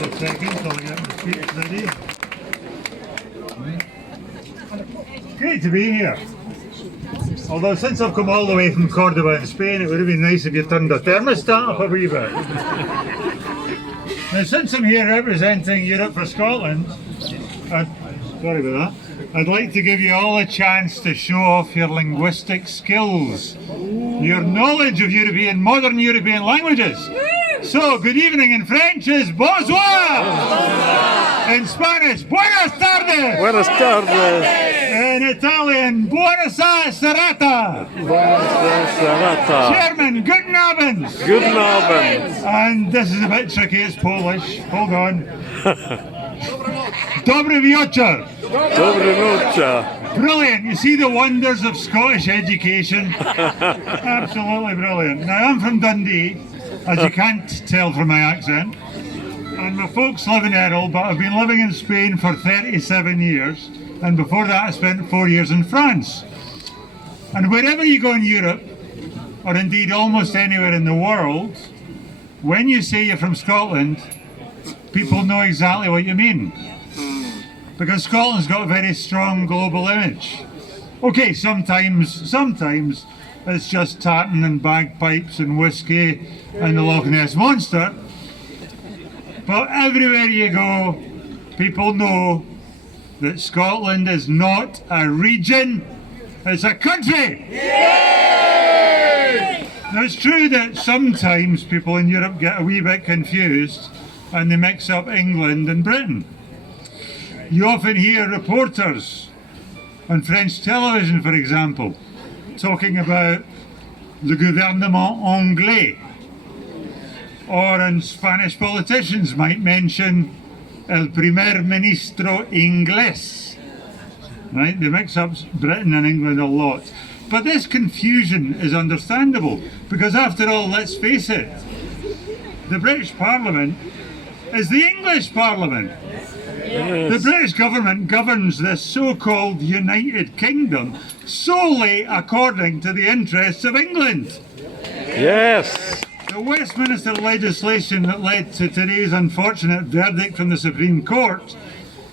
Seconds till I get my speech ready. Great to be here. Although since I've come all the way from Cordoba in Spain, it would have been nice if you turned the thermostat up a wee bit. Now, since I'm here representing Europe for Scotland, sorry about that, I'd like to give you all a chance to show off your linguistic skills, your knowledge of modern European languages. So, good evening in French is bonsoir! In Spanish, buenas tardes! Buenas tardes! In Italian, buonasera serata! Buonasera serata! German, guten Abend! Guten Abend! And this is a bit tricky, it's Polish. Hold on. Dobry wieczór! Dobry noche! Brilliant! You see the wonders of Scottish education? Absolutely brilliant. Now, I'm from Dundee, as you can't tell from my accent. And my folks live in Errol, but I've been living in Spain for 37 years. And before that, I spent 4 years in France. And wherever you go in Europe, or indeed almost anywhere in the world, when you say you're from Scotland, people know exactly what you mean. Because Scotland's got a very strong global image. Okay, sometimes it's just tartan and bagpipes and whiskey and the Loch Ness Monster. But everywhere you go, people know that Scotland is not a region, it's a country! Yay! Now, it's true that sometimes people in Europe get a wee bit confused and they mix up England and Britain. You often hear reporters on French television, for example, talking about le gouvernement anglais, or and Spanish politicians might mention el primer ministro inglés. Right? They mix up Britain and England a lot. But this confusion is understandable, because after all, let's face it, the British Parliament is the English Parliament. Yes. The British government governs this so-called United Kingdom solely according to the interests of England. Yes! The Westminster legislation that led to today's unfortunate verdict from the Supreme Court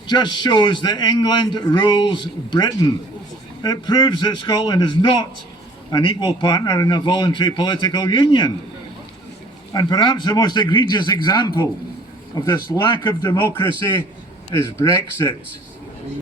just shows that England rules Britain. It proves that Scotland is not an equal partner in a voluntary political union. And perhaps the most egregious example of this lack of democracy is Brexit.